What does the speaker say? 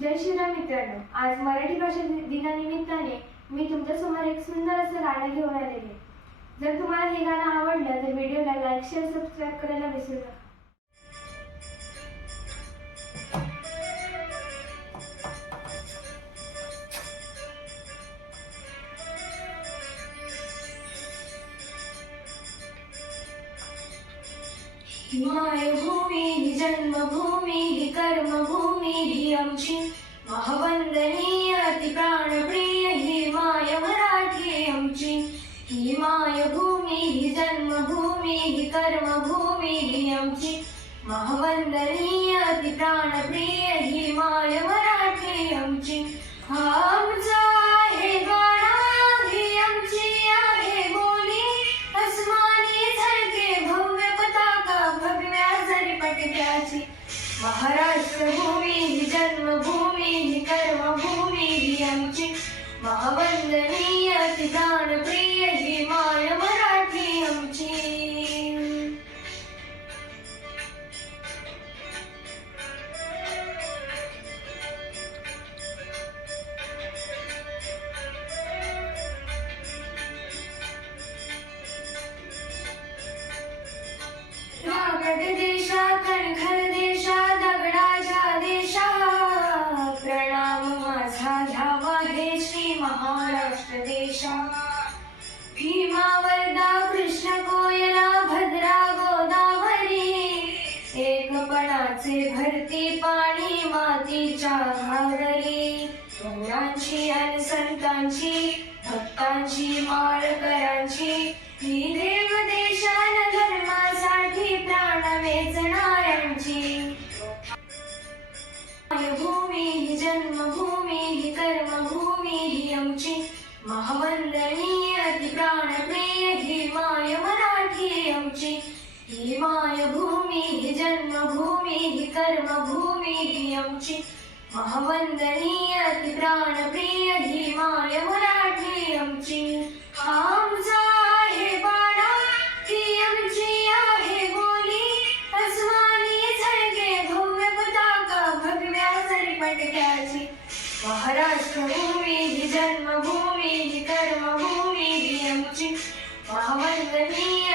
जय श्रीराम मित्रांनो आज मराठी भाषा दिनानिमित्ताने मी तुमच्यासमोर एक सुंदर असं गाणं घेऊन आलेले जर तुम्हाला हे गाणं आवडलं तर व्हिडिओला लाईक शेअर सबस्क्राईब करायला विसरू नका. मायभूमी ही जन्मभूमी ही कर्मभूमी ही आमची महावंदनीय अति प्राणप्रिय ही माय मराठी आमची. ही मायभूमी ही जन्मभूमी ही कर्मभूमी ही आमची महवंदनीय अति प्राणप्रिय ही माय त्याची महाराष्ट्र भूमी ही जन्मभूमी ही कर्मभूमी ही आमची. महावंदनीय ती प्रिय ही माय मराठी आमची. देशा माझा घ्यावा हे श्री महाराष्ट्र देशा भीमा वर्धा कृष्ण कोयना भद्रा गोदावरी. एकपणाचे भरती पाणी मातीच्या घागरी मुलांची आणि संतांची भक्तांची माळकरांची ही ही माय भूमी ही जन्मभूमी ही कर्मभूमी ही आमची महावंदनीय ती प्राणप्रिय ही माय मराठी आमची आमचा आहे बाणा ही आमची आहे बोली। अस्मानी झळके भव्य पताका भगव्या जरी पटक्याची महाराष्ट्र भूमी ही जन्मभूमी ही कर्मभूमी ही आमची महावंदनीय